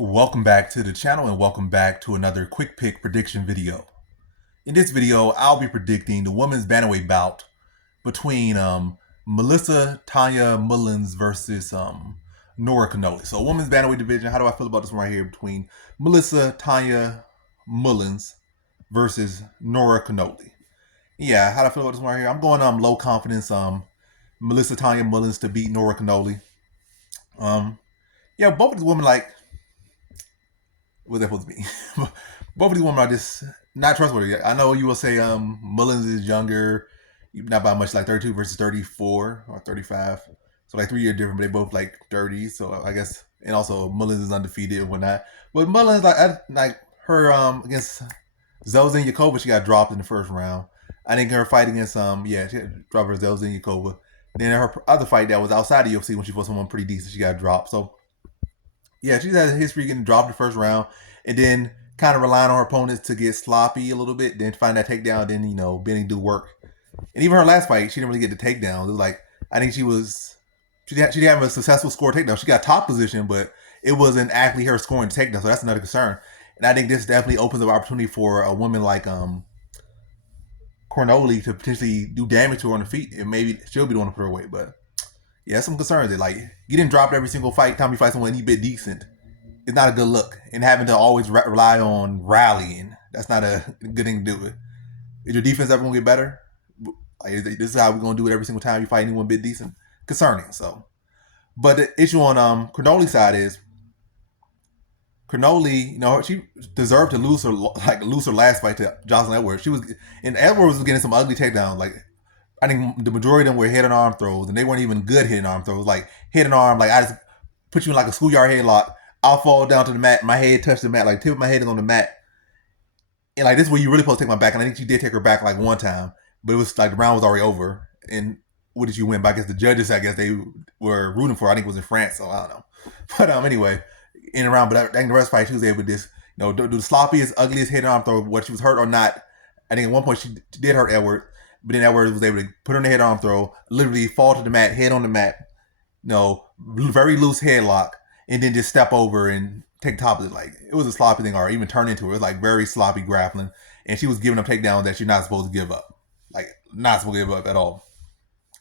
Welcome back to the channel and welcome back to another quick pick prediction video. In this video, I'll be predicting the women's bantamweight bout between Melissa Tonya Mullins versus Nora Cornolle. So women's bantamweight division, how do I feel about this one right here between Melissa Tonya Mullins versus Nora Cornolle? Yeah, how do I feel about this one right here? I'm going low confidence Melissa Tonya Mullins to beat Nora Cornolle. Yeah, both of these women what's that supposed to be? Both of these women are just not trustworthy. I know you will say Mullins is younger, not by much, like 32 versus 34 or 35. So like 3 years different, but they both like 30. So I guess, and also Mullins is undefeated and whatnot. But Mullins, like her against Zelzin-Yakova, she got dropped in the first round. I think her fight against she got dropped her Zelzin-Yakova. Then her other fight that was outside of UFC when she fought someone pretty decent, she got dropped. So yeah, she's had a history getting dropped in the first round, and then kind of relying on her opponents to get sloppy a little bit, then find that takedown, then Benny do work. And even her last fight, she didn't really get the takedowns. It was like, I think she didn't have a successful score takedown. She got top position, but it wasn't actually her scoring the takedown, so that's another concern. And I think this definitely opens up opportunity for a woman like Cornolle to potentially do damage to her on the feet, and maybe she'll be the one to put her away. But yeah, some concerns that like getting dropped every single time you fight someone any bit decent is not a good look, and having to always rely on rallying, that's not a good thing to do. Is your defense ever gonna get better? Like, this is how we're gonna do it every single time you fight anyone bit decent? Concerning. So, but the issue on Cornolle's side is Cornolle, she deserved to lose her last fight to Jocelyn Edwards. Edwards was getting some ugly takedowns. Like, I think the majority of them were head and arm throws, and they weren't even good head and arm throws. Like head and arm, like I just put you in like a schoolyard headlock. I'll fall down to the mat. My head touched the mat. Like tip of my head is on the mat, and like this is where you really supposed to take my back. And I think she did take her back like one time, but it was like the round was already over. And what did you win? But I guess the judges, I guess they were rooting for her. I think it was in France, so I don't know. But anyway, in the round. But I think the rest fight she was able to just do the sloppiest, ugliest head and arm throw. Whether she was hurt or not, I think at one point she did hurt Edwards. But then Edwards was able to put her in the head arm throw, literally fall to the mat, head on the mat, very loose headlock, and then just step over and take top of it. Like, it was a sloppy thing, or even turn into it. It was like very sloppy grappling. And she was giving up takedowns that you're not supposed to give up. Like, not supposed to give up at all.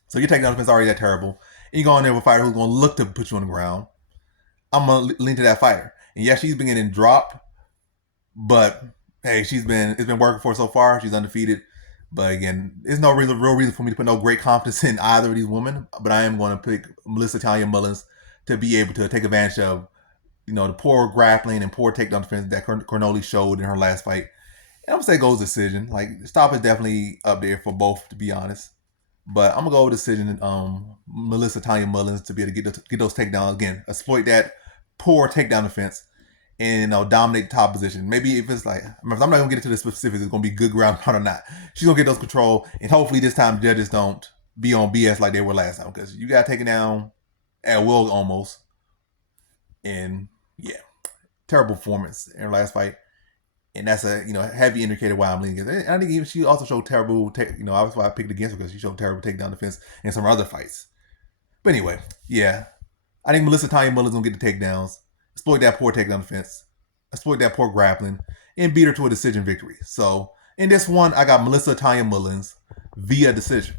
So your takedown defense is already that terrible. And you go in there with a fighter who's going to look to put you on the ground. I'm going to lean to that fighter. And yeah, she's been getting dropped, but hey, it's been working for her so far. She's undefeated. But again, there's no real reason for me to put no great confidence in either of these women. But I am going to pick Melissa Tonya Mullins to be able to take advantage of, the poor grappling and poor takedown defense that Cornolle showed in her last fight. And I'm going to say goes decision. Like, the stop is definitely up there for both, to be honest. But I'm going to go with decision Melissa Tonya Mullins to be able to get those takedowns. Again, exploit that poor takedown defense and dominate the top position. Maybe if it's like, I'm not gonna get into the specifics, it's gonna be good ground pound or not. She's gonna get those control, and hopefully this time judges don't be on BS like they were last time, because you got taken down at will almost. And yeah, terrible performance in her last fight, and that's a heavy indicator why I'm leaning against. And I think even she also showed terrible. That's why I picked against her, because she showed terrible takedown defense in some other fights. But anyway, yeah, I think Melissa Tonya Mullins gonna get the takedowns, exploit that poor takedown defense, exploit that poor grappling, and beat her to a decision victory. So in this one, I got Melissa Tonya Mullins via decision.